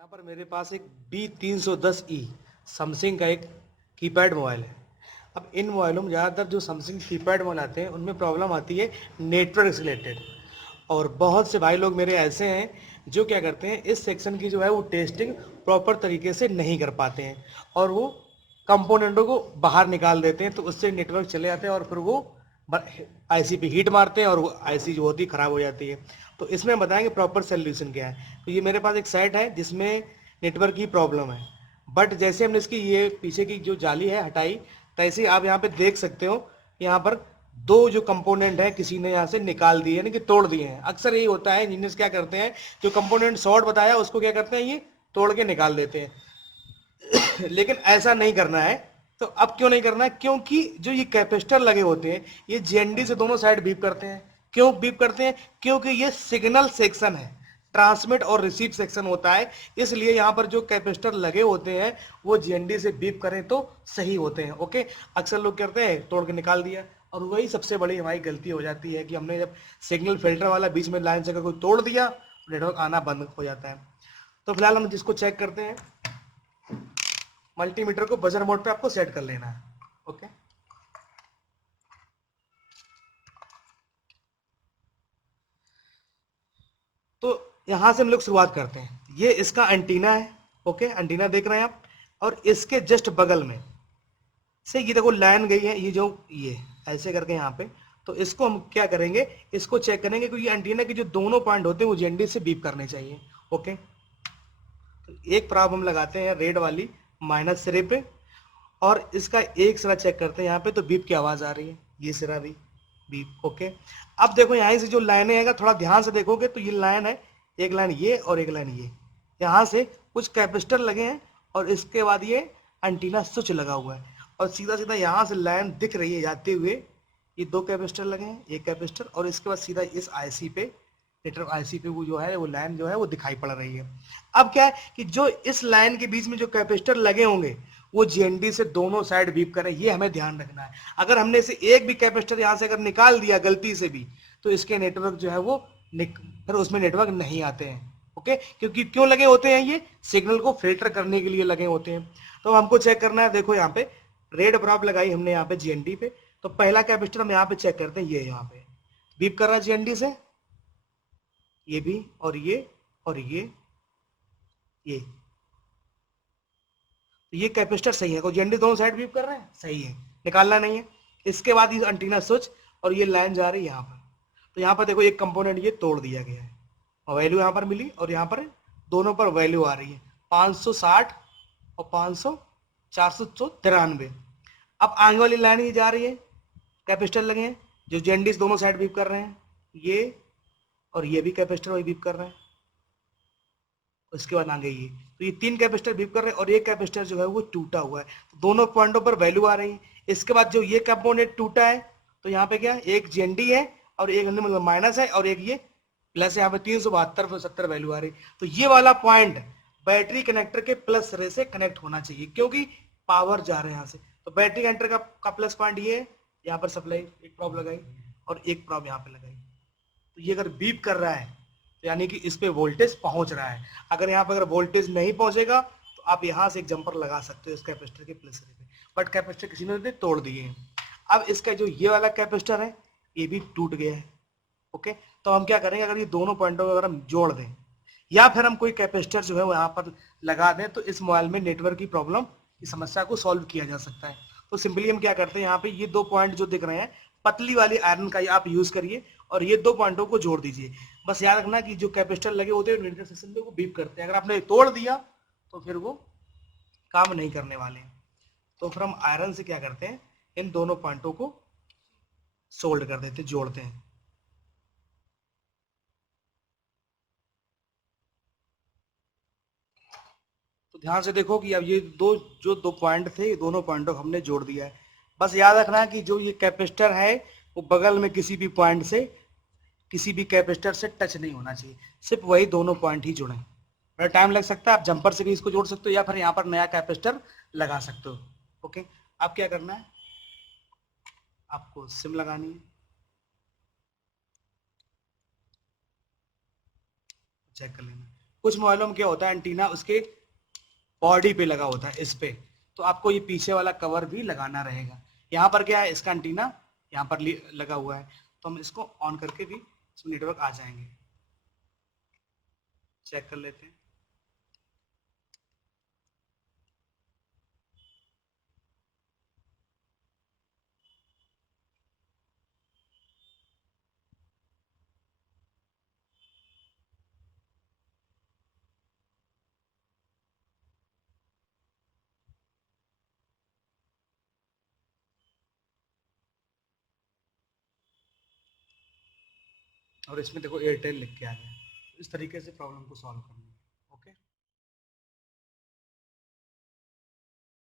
यहाँ पर मेरे पास एक B310E सैमसंग का एक कीपैड मोबाइल है। अब इन मोबाइलों में ज़्यादातर जो सैमसंग कीपैड मोबाइल आते हैं उनमें प्रॉब्लम आती है नेटवर्क से रिलेटेड। और बहुत से भाई लोग मेरे ऐसे हैं जो क्या करते हैं, इस सेक्शन की जो है वो टेस्टिंग प्रॉपर तरीके से नहीं कर पाते हैं और वो कंपोनेंटों को बाहर निकाल देते हैं, तो उससे नेटवर्क चले जाते हैं और फिर वो आईसी पे हीट मारते हैं और वो आईसी जो होती है ख़राब हो जाती है। तो इसमें बताएंगे प्रॉपर सोल्यूशन क्या है। तो ये मेरे पास एक सेट है जिसमें नेटवर्क की प्रॉब्लम है, बट जैसे हमने इसकी ये पीछे की जो जाली है हटाई, तैसे आप यहाँ पे देख सकते हो यहाँ पर दो जो कंपोनेंट है किसी ने यहाँ से निकाल दिए, यानी कि तोड़ दिए हैं। अक्सर यही होता है, इंजीनियर्स क्या करते हैं, जो कंपोनेंट शॉर्ट बताया उसको क्या करते हैं, ये तोड़ के निकाल देते हैं। लेकिन ऐसा नहीं करना है। तो अब क्यों नहीं करना है, क्योंकि जो ये कैपेसिटर लगे होते हैं ये जीएनडी से दोनों साइड बीप करते हैं। क्यों बीप करते हैं, क्योंकि ये सिग्नल सेक्शन है, ट्रांसमिट और रिसीव सेक्शन होता है। इसलिए यहाँ पर जो कैपेसिटर लगे होते हैं वो जीएनडी से बीप करें तो सही होते हैं। ओके, अक्सर लोग करते हैं तोड़ के निकाल दिया, और वही सबसे बड़ी हमारी गलती हो जाती है कि हमने जब सिग्नल फिल्टर वाला बीच में लाइन से अगर कोई तोड़ दिया तो नेटवर्क आना बंद हो जाता है। तो फिलहाल हम जिसको चेक करते हैं, मल्टीमीटर को बजर मोड पे आपको सेट कर लेना है। ओके, तो यहां से हम लोग शुरुआत करते हैं। ये इसका एंटीना है। ओके, एंटीना देख रहे हैं आप, और इसके जस्ट बगल में से ये देखो लाइन गई है, ये जो ये ऐसे करके यहाँ पे। तो इसको हम क्या करेंगे, इसको चेक करेंगे क्योंकि एंटीना के जो दोनों पॉइंट होते हैं वो जेएनडी से बीप करने चाहिए। ओके, तो एक प्रॉब हम लगाते हैं रेड वाली माइनस सिरे पे, और इसका एक सिरा चेक करते हैं यहाँ पे। तो बीप की आवाज आ रही है, ये सिरा भी बीप। ओके, अब देखो यहाँ से जो लाइनें आएगा, थोड़ा ध्यान से देखोगे तो ये लाइन है, एक लाइन ये और एक लाइन ये। यहाँ से कुछ कैपेसिटर लगे हैं और इसके बाद ये एंटीना स्विच लगा हुआ है, और सीधा सीधा यहाँ से लाइन दिख रही है जाते हुए। ये दो कैपेसिटर लगे हैं, एक कैपेसिटर, और इसके बाद सीधा इस आईसी पे, नेटवर्क आईसी पे वो जो है वो लाइन जो है वो दिखाई पड़ रही है। अब क्या है कि जो इस लाइन के बीच में जो कैपेसिटर लगे होंगे वो जीएनडी से दोनों साइड बीप करें, ये हमें ध्यान रखना है। अगर हमने से एक भी कैपेसिटर यहाँ से अगर निकाल दिया गलती से भी, तो इसके नेटवर्क जो है वो फिर उसमें नेटवर्क नहीं आते हैं। ओके, क्योंकि क्यों लगे होते हैं, ये सिग्नल को फिल्टर करने के लिए लगे होते हैं। तो हमको चेक करना है, देखो यहाँ पे रेड प्रॉब लगाई हमने यहाँ पे जीएनडी पे। तो पहला कैपेसिटर हम यहाँ पे चेक करते हैं, ये यहाँ पे बीप कर रहा है जीएनडी से, ये भी, और ये, और ये। तो ये कैपेसिटर सही है, जेएनडी दोनों साइड बीप कर रहे हैं, सही है, निकालना नहीं है। इसके बाद ये एंटीना स्विच और ये लाइन जा रही है यहाँ पर। तो यहाँ पर देखो एक कंपोनेंट ये तोड़ दिया गया है, और वैल्यू यहाँ पर मिली, और यहाँ पर दोनों पर वैल्यू आ रही है 560 और 500, 493। अब आगे वाली लाइन ये जा रही है, कैपेसिटर लगे हैं जो जेएनडी दोनों साइड बीप कर रहे हैं, ये और ये भी कैपेसिटर वही बीप कर रहे हैं। उसके बाद आगे ये, तो ये तीन कैपेसिटर बीप कर रहे हैं, और एक कैपेसिटर जो है वो टूटा हुआ है। तो दोनों पॉइंटों पर वैल्यू आ रही है। इसके बाद जो ये कंपोनेंट टूटा है, तो यहाँ पे क्या है, एक जीएनडी है और एक मतलब माइनस है, और एक ये प्लस है। यहाँ पे 372/70 वैल्यू आ रही। तो ये वाला पॉइंट बैटरी कनेक्टर के प्लस रे से कनेक्ट होना चाहिए, क्योंकि पावर जा रहा है यहाँ से। तो बैटरी कनेक्टर का प्लस पॉइंट ये है, यहाँ पर सप्लाई एक प्रॉब लगाई और एक प्रॉब यहाँ पे लगाई। तो ये अगर बीप कर रहा है तो यानी कि इस पे वोल्टेज पहुंच रहा है। अगर यहाँ पर अगर वोल्टेज नहीं पहुंचेगा तो आप यहाँ से एक जंपर लगा सकते हो इस कैपेसिटर के प्लस पे, बट कैपेसिटर किसी ने तोड़ दिए हैं। अब इसका जो ये वाला कैपेसिटर है ये भी टूट गया है। ओके, तो हम क्या करेंगे, अगर ये दोनों पॉइंटों को अगर हम जोड़ दें या फिर हम कोई कैपेसिटर जो है वो यहाँ पर लगा दें, तो इस मोबाइल में नेटवर्क की प्रॉब्लम की समस्या को सॉल्व किया जा सकता है। तो सिंपली हम क्या करते हैं, यहाँ पे ये दो पॉइंट जो दिख रहे हैं, पतली वाली आयरन का आप यूज करिए और ये दो पॉइंटों को जोड़ दीजिए। बस याद रखना कि जो कैपेसिटर लगे होते हैं न्यूट्रल सेक्शन में वो बीप करते हैं, अगर आपने तोड़ दिया तो फिर वो काम नहीं करने वाले हैं। तो फिर हम आयरन से क्या करते हैं, इन दोनों पॉइंटों को सोल्ड कर देते, जोड़ते हैं। तो ध्यान से देखो कि अब ये दो पॉइंट थे, ये दोनों पॉइंटों को हमने जोड़ दिया है। बस याद रखना कि जो ये कैपेसिटर है वो बगल में किसी भी पॉइंट से, किसी भी कैपेसिटर से टच नहीं होना चाहिए, सिर्फ वही दोनों पॉइंट ही जुड़े। बड़ा टाइम लग सकता है, आप जंपर से भी इसको जोड़ सकते हो या फिर यहाँ पर नया कैपेसिटर लगा सकते हो। ओके, अब क्या करना है, आपको सिम लगानी है, चेक कर लेना। कुछ मोबाइलों में क्या होता है एंटीना उसके बॉडी पे लगा होता है, इस पे, तो आपको ये पीछे वाला कवर भी लगाना रहेगा। यहाँ पर क्या है, इसका एंटीना यहाँ पर लगा हुआ है, तो हम इसको ऑन करके भी इसमें नेटवर्क आ जाएंगे। चेक कर लेते हैं। और इसमें देखो एयरटेल लिख के आ गया। इस तरीके से प्रॉब्लम को सॉल्व करना है।